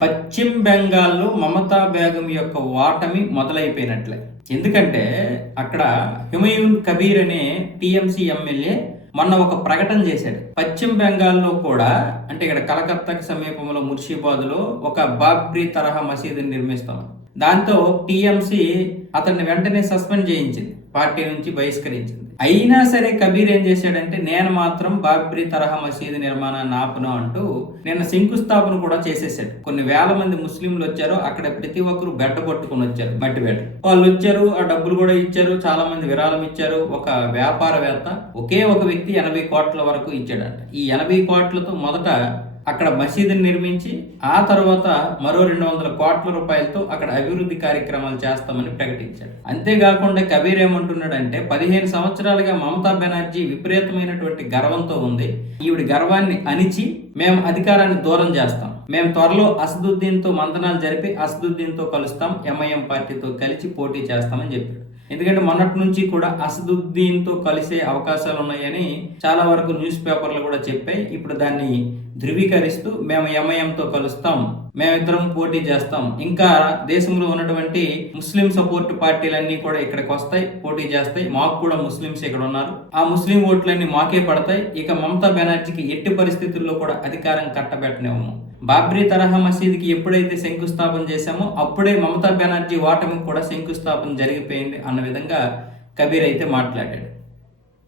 పశ్చిమ బెంగాల్‌లో మమతా బేగం యొక్క ఓటమి మొదలైపోయినట్లే. ఎందుకంటే అక్కడ హుమయూన్ కబీర్ అనే టీఎంసీ ఎమ్మెల్యే మొన్న ఒక ప్రకటన చేశాడు. పశ్చిమ బెంగాల్‌లో కూడా అంటే ఇక్కడ కలకత్తాకి సమీపంలో ముర్షిదాబాద్‌లో ఒక బాబ్రీ తరహా మసీదుని నిర్మిస్తాం. దాంతో టీఎంసీ అతన్ని వెంటనే సస్పెండ్ చేయించింది. పార్టీ నుంచి బహిష్కరించింది. అయినా సరే కబీర్ ఏం చేశాడంటే నేను మాత్రం బాబ్రీ తరహా మసీదు నిర్మాణాన్ని ఆపను అంటూ నిన్న శంకుస్థాపన కూడా చేసేసాడు. కొన్ని వేల మంది ముస్లింలు వచ్చారు. అక్కడ ప్రతి ఒక్కరు బెడ్డ పట్టుకుని వచ్చారు, మట్టి బెడ్డ. వాళ్ళు వచ్చారు, ఆ డబ్బులు కూడా ఇచ్చారు, చాలా మంది విరాళం ఇచ్చారు. ఒక వ్యాపారవేత్త ఒకే ఒక వ్యక్తి 80 కోట్ల వరకు ఇచ్చాడంట. ఈ 80 కోట్లతో మొదట అక్కడ మసీదుని నిర్మించి ఆ తర్వాత మరో 200 కోట్ల రూపాయలతో అక్కడ అభివృద్ధి కార్యక్రమాలు చేస్తామని ప్రకటించాడు. అంతేకాకుండా కబీర్ ఏమంటున్నాడంటే 15 సంవత్సరాలుగా మమతా బెనర్జీ విపరీతమైనటువంటి గర్వంతో ఉంది. ఈవిడ గర్వాన్ని అణిచి మేము అధికారాన్ని దూరం చేస్తాం. మేము త్వరలో అసదుద్దీన్తో మంతనాలు జరిపి అసదుద్దీన్తో కలుస్తాం, ఎంఐఎం పార్టీతో కలిసి పోటీ చేస్తామని చెప్పాడు. ఎందుకంటే మొన్నటి నుంచి కూడా అసదుద్దీన్తో కలిసే అవకాశాలు ఉన్నాయని చాలా వరకు న్యూస్ పేపర్లు కూడా చెప్పాయి. ఇప్పుడు దాన్ని ధృవీకరిస్తూ మేము ఎంఐఎంతో కలుస్తాం, మేమిద్దరం పోటీ చేస్తాం, ఇంకా దేశంలో ఉన్నటువంటి ముస్లిం సపోర్ట్ పార్టీలన్నీ కూడా ఇక్కడికి వస్తాయి, పోటీ చేస్తాయి, మాకు కూడా ముస్లింస్ ఇక్కడ ఉన్నారు, ఆ ముస్లిం ఓట్లన్నీ మాకే పడతాయి, ఇక మమతా బెనర్జీకి ఎట్టి పరిస్థితుల్లో కూడా అధికారం కట్టబెట్టనివ్వము. బాబ్రీ తరహా మసీదుకి ఎప్పుడైతే శంకుస్థాపన చేశామో అప్పుడే మమతా బెనర్జీ ఓటమికి కూడా శంకుస్థాపన జరిగిపోయింది అన్న విధంగా కబీర్ అయితే మాట్లాడాడు.